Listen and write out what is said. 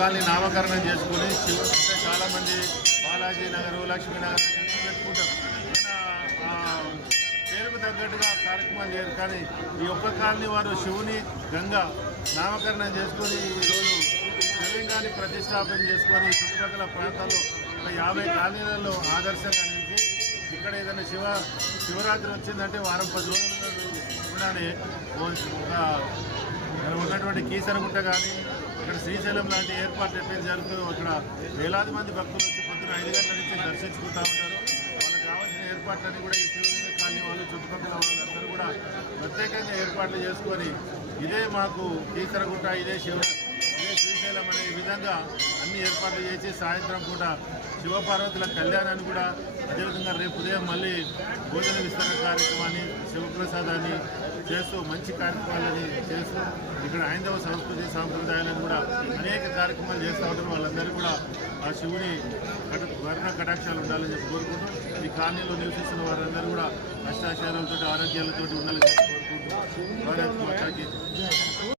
Colony నామకరణం చేసుకుని చాలామంది బాలాజీ నగర్ లక్ష్మీనగర్ పెట్టుకుంటారు. పేరుకు తగ్గట్టుగా కార్యక్రమాలు చేయరు. కానీ ఈ ఒక్క కాలనీ వారు శివుని గంగా నామకరణం చేసుకొని ఈరోజు శివలింగాన్ని ప్రతిష్టాపన చేసుకొని చుట్టుపక్కల ప్రాంతాల్లో ఒక 50 కాలనీలలో ఆదర్శంగా నిలిచి ఇక్కడ ఏదైనా శివరాత్రి వచ్చిందంటే వారం 10 రోజులుగానే ఉన్నటువంటి కీసరగుట్ట కానీ ఇక్కడ శ్రీశైలం లాంటి ఏర్పాట్లు ఎట్లయితే జరుగుతుందో అక్కడ వేలాది మంది భక్తులు వచ్చి పొద్దున 5 గంటల నుంచి దర్శించుకుంటూ ఉంటారు. వాళ్ళకి కావాల్సిన ఏర్పాట్లన్నీ కూడా ఈ శివలింగ కాలనీ వాళ్ళు చుట్టుపక్కల వాళ్ళందరూ కూడా ప్రత్యేకంగా ఏర్పాట్లు చేసుకొని ఇదే మాకు కీసరగుట్ట ఇదే శ్రీశైలం అనే విధంగా అన్ని ఏర్పాట్లు చేసి సాయంత్రం పూట శివపార్వతుల కళ్యాణాన్ని కూడా అదేవిధంగా రేపు ఉదయం మళ్ళీ భోజన విస్తరణ కార్యక్రమాన్ని శివప్రసాదాన్ని చేస్తూ మంచి కార్యక్రమాలని చేస్తూ ఇక్కడ హైందవ సంస్కృతి సాంప్రదాయాలను కూడా అనేక కార్యక్రమాలు చేస్తూ ఉంటారు. వాళ్ళందరూ కూడా ఆ శివుని వర్ణ కటాక్షాలు ఉండాలని చెప్పి కోరుకుంటూ ఈ కాలనీలో నివసిస్తున్న వారందరూ కూడా అష్టాశయాలతో ఆరోగ్యాలతో ఉండాలని చెప్పి కోరుకుంటూ